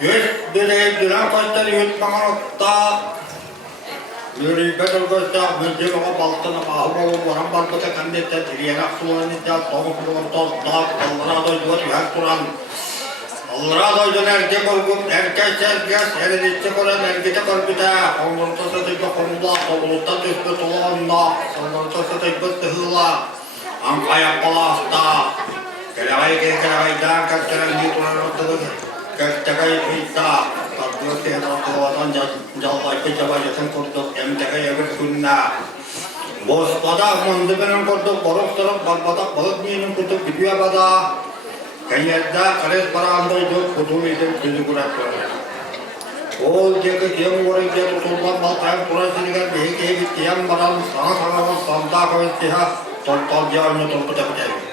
Yüz bile dülen kaçları yutmanın otta. Yürü bedir göster, müzdüğü o baltını ahım olup varan barbada kandette diriyene aksulanı iddia toğuk bulurtoz dağ Allah'a doyduğu her turan. Allah'a doyduğun erke korkup erkek sergez ereditçi koran erkete korkute. Onurtası tıbbı konuda toğulutta tüspü toluğunda. Onurtası tıbbı tıhıla. Anka yapmalı hasta. Kelevay kelevaydan kaçtıran bir turan ortalığı. Kertekay pita. Kalkıyor ki hatırlatan jallayıp cevacetini kurduk. Emtekay evir kunna. Bospada mandibinin kurduk. Boruk taraf barbadak balık miyinin kurduk. Gidiyor bada. Kenyerde kares parandoyduk. Kutul edip düzü kuraklar. Oğul teki tiyem oraya tutuldan balkayım turasını bihikiye gittiyem baran sana sanavan sanda kavestiha. Toltal cevabını tolputa biteyim.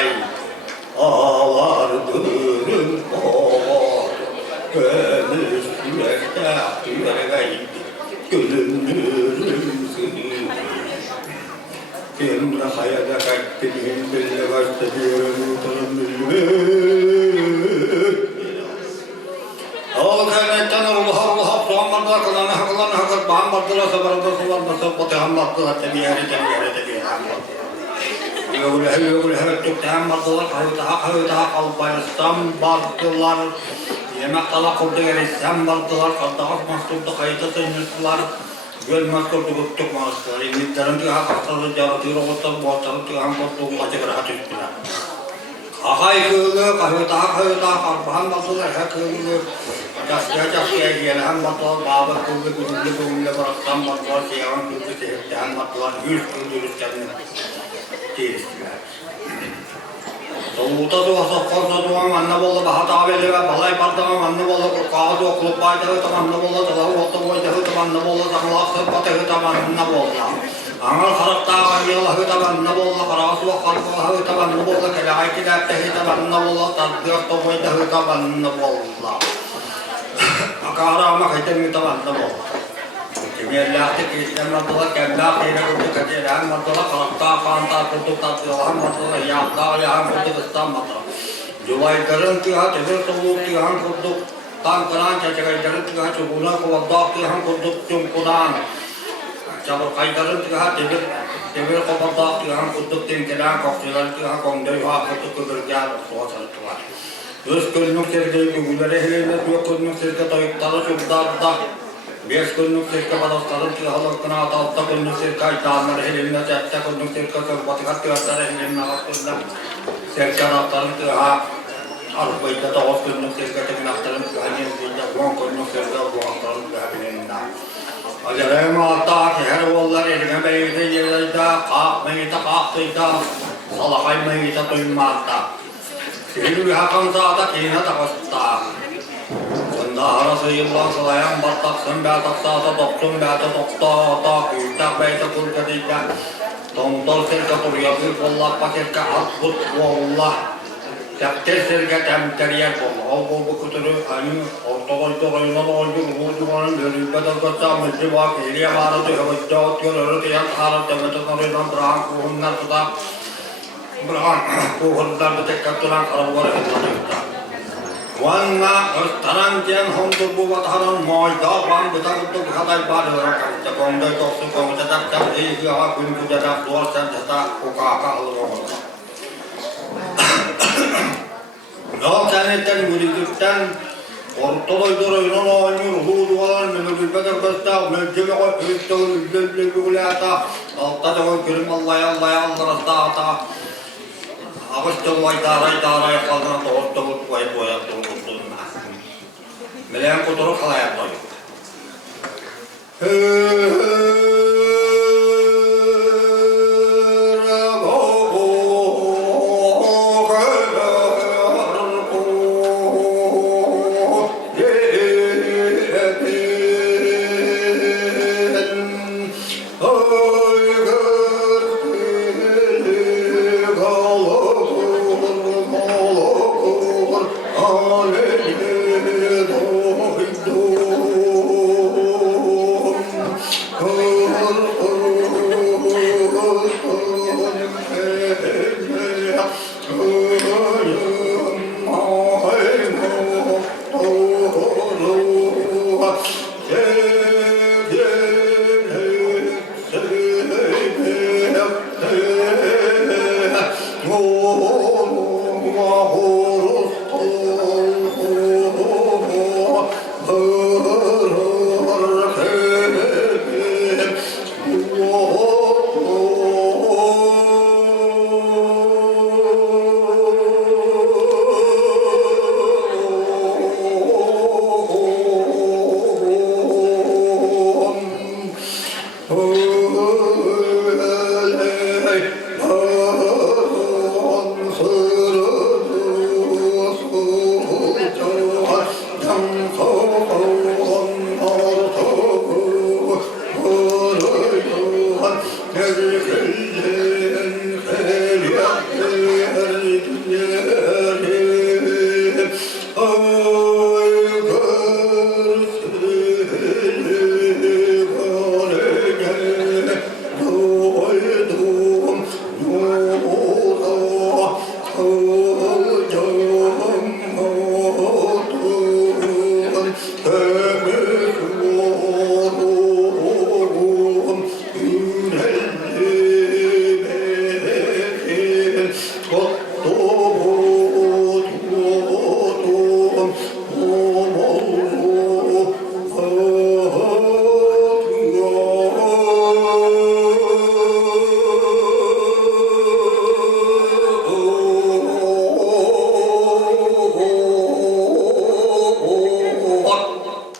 ay ağlardırım oğul gönül yürekte yüreğeydi gülümdürüm Kimle hayata kaçtığım bile başlıyorum Ağol kaymetten ruha soğanmarda kılana hakır bağımbardılar sabarında sabarında batıhambardılar tebiyeri Öyle tüktenmardılar kayıtaha kalbayıstan bardılar Yemek tala kurdu geristen bardılar Kaltağız mahsulda kayıta sınırsılar Gölmez kurdu gıptık mağızlar İngilizlerin tüha kaksalı jaratıyla olsa boğazları tühan kurdu açık rahat üstüler Akay kığılı kayıtaha kalbahan bardılar kığılı Casya gelen batlar, bağır kıldı, gülülle bıraktan batlar, siyahın kıldı, sehirten batlar, yüz kıldı, kendini değiştiler. Soğuta doğasa korsa doğan anne bolla, bahat ağabeyli ve balay partamam anne bolla, kağıt okulup baydağı tam anne bolla, talahu otta boydağı tam anne bolla, takılak sırpatı tam anne bolla. Angal karaktağı kanyalahu tam anne bolla, karası ve kalkalahu tam anne bolla, kelay kidaptehi tam anne bolla, tadgıhta boydağı tam anne bolla. Akarama kayıtını tavandım o. Kimyerlerde kişilenmediler, kemler kıyına kurduk, katiyelenmediler, karakta, kanta, kurduk, tatlılanmediler, yağda, yağın kurduk, ıslanmadılar. Julayların tüha, tezir soğuk tühan kurduk, tankanan, çeçekayların tüha, çubuğuna, kuvaldak tühan kurduk, cumkudan. Çabur kayların tüha, tezir kuvaldak tühan kurduk, tinkelen, kokçuların tüha, kongdayuha kurduk, kıvırgâr, soğa sarıktılar. Üç günlük sergiye güvüleri helene, dört günlük sergi toyukları çubdarda. Beş günlük sergi badasların tühalıkına, altı günlük sergi aydanları helene, çette günlük sergi sırbatı tühatları helene altında. Sergi adaptarın tüha, arpayda dokuz günlük sergi tekinaktarın tüha nefsinde, on günlük sergi boğazların tüha helene. Acarayım altta, şehir oğullar eline beyde yerinde, kalkmayı da kalktıyda, salakaymayı da duymakta. Sihirli hakan sağda kine takasta. Sında arası yıllan sılayan bartak sımbeatak sağda doksun beata dokta. Kuytak beyte kulkadıyla. Tomtol serge turya bir bolla paketke akbut bolla. Tekte serge temteriyer bolla. O bu kuturu aynı ortadoyda oyundan oyuncu ruhucuğunun bölümbeden götsa mülcü vak iliye varıdı. Hıvıcda otyor örütü yan harap demetin arıyla bırakın kuhunlar tuta. Bırakın kuhunlar bir tek kaptıran karabuları etlanıkta. Wanna taran jen hondur bu vataran moyda van betar untuk haday pada orang kata kongda toksu kong tetap tak ha kun kujadak luar san tetap ukaka halwon. Yok senetten gülükten ortadoydur oynan oynuyor hudualan menülü bedel göster meclime koy üstül gülata altta da koy gülüm Allah'a rasta ata Ağustos ayda kaldığında doğru boyat durduğunda. Meleğin kuturu kalaya doyuyor. Oh